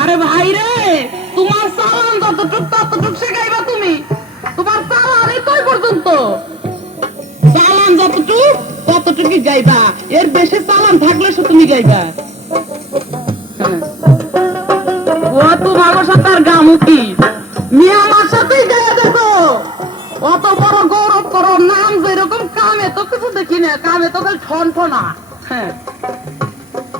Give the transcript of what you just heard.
আরে ভাই রে, তোমার চালান যতটুক ততটুক সে গাইবা তুমি। তোমার চালান এই পর্যন্ত। চালান যতটুক ততটুকুই গাইবা। এর বেশি চালান থাকলে সে তুমি গাইবা। ও সাথে আর গামু কি? মিয়া আমার সাথেই গায়ে দেখো। অত বড় গৌরব করো, নাম যেরকম কামে তো কিছু দেখি না, কামে তো ঠন ঠনা হ্যাঁ।